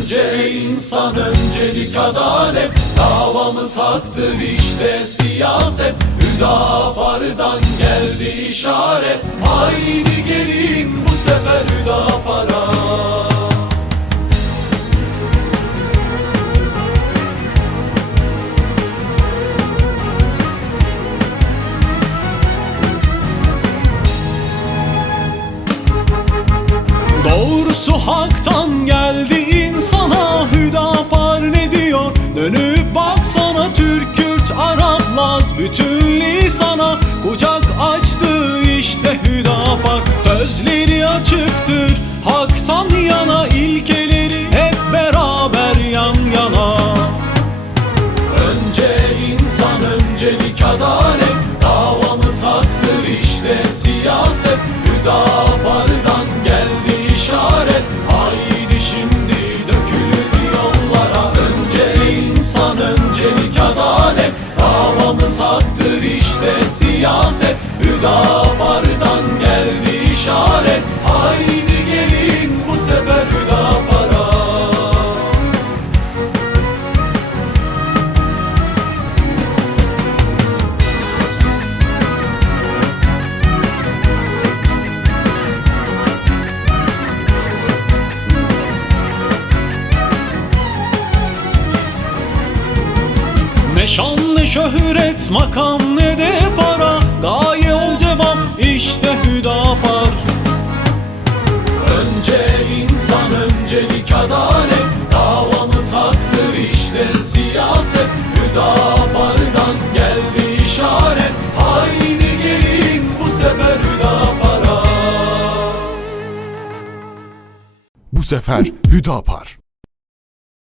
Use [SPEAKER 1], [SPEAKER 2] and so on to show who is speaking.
[SPEAKER 1] Önce insan öncelik adalet. Davamız haktır işte siyaset. Hüdapar'dan geldi işaret. Haydi gelin bu sefer Hüdapar'a adalet Davamız haktır işte siyaset. Hüdapar'dan geldi işaret. Haydi Ne şan ne şöhret makam ne de para? Gaye ol cevap işte Hüdapar. Önce insan öncelik adalet Davamız haktır işte siyaset. Hüdapar'dan geldi işaret Haydi gelin bu sefer Hüdapar'a.
[SPEAKER 2] Bu sefer Hüdapar.